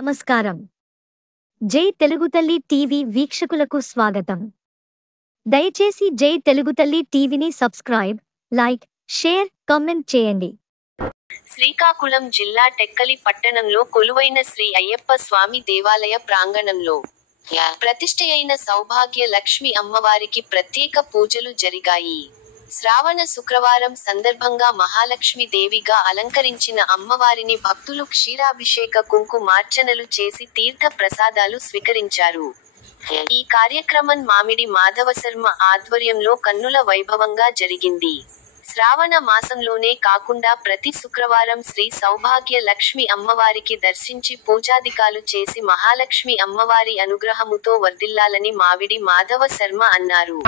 నమస్కారం. జై తెలుగు తల్లి టీవీ వీక్షకులకు స్వాగతం. దయచేసి జై తెలుగు తల్లి టీవీని సబ్స్క్రైబ్, లైక్, షేర్, కామెంట్ చేయండి. శ్రీకాకుళం జిల్లా టెక్కలి పట్టణంలో కొలువైన శ్రీ అయ్యప్ప స్వామి దేవాలయ ప్రాంగణంలో ప్రతిష్ఠయైన సౌభాగ్య లక్ష్మి అమ్మవారికి ప్రత్యేక పూజలు జరిగాయి. శ్రావణ శుక్రవారం సందర్భంగా మహాలక్ష్మి దేవిగా అలంకరించిన అమ్మవారిని భక్తులు క్షీరాభిషేక కుంకుమార్చనలు చేసి తీర్థ ప్రసాదాలు స్వీకరించారు. ఈ కార్యక్రమం మామిడి మాధవశర్మ ఆధ్వర్యంలో కన్నుల వైభవంగా జరిగింది. శ్రావణ మాసంలోనే కాకుండా ప్రతి శుక్రవారం శ్రీ సౌభాగ్య లక్ష్మి అమ్మవారికి దర్శించి పూజాదికాలు చేసి మహాలక్ష్మి అమ్మవారి అనుగ్రహముతో వర్ధిల్లాలని మామిడి మాధవ శర్మ అన్నారు.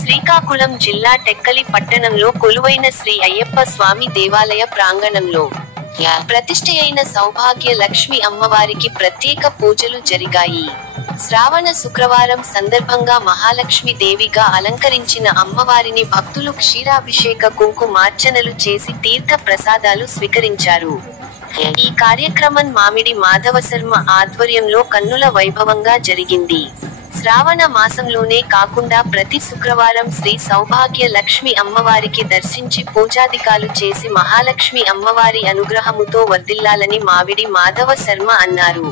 శ్రీకాకుళం జిల్లా టెక్కలి పట్టణంలో కొలువైన శ్రీ అయ్యప్ప స్వామి దేవాలయ ప్రాంగణంలో ప్రతిష్ఠయైన సౌభాగ్య లక్ష్మి అమ్మవారికి ప్రత్యేక పూజలు జరిగాయి. శ్రావణ శుక్రవారం సందర్భంగా మహాలక్ష్మి దేవిగా అలంకరించిన అమ్మవారిని భక్తులు క్షీరాభిషేక కుంకుమార్చనలు చేసి తీర్థ ప్రసాదాలు స్వీకరించారు. ఈ కార్యక్రమం మామిడి మాధవశర్మ ఆధ్వర్యంలో కన్నుల వైభవంగా జరిగింది. శ్రావణ మాసంలోనే కాకుండా ప్రతి శుక్రవారం శ్రీ సౌభాగ్య లక్ష్మి అమ్మవారికి దర్శించి పూజాదికాలు చేసి మహాలక్ష్మి అమ్మవారి అనుగ్రహముతో వర్ధిల్లాలని మామిడి మాధవ శర్మ అన్నారు.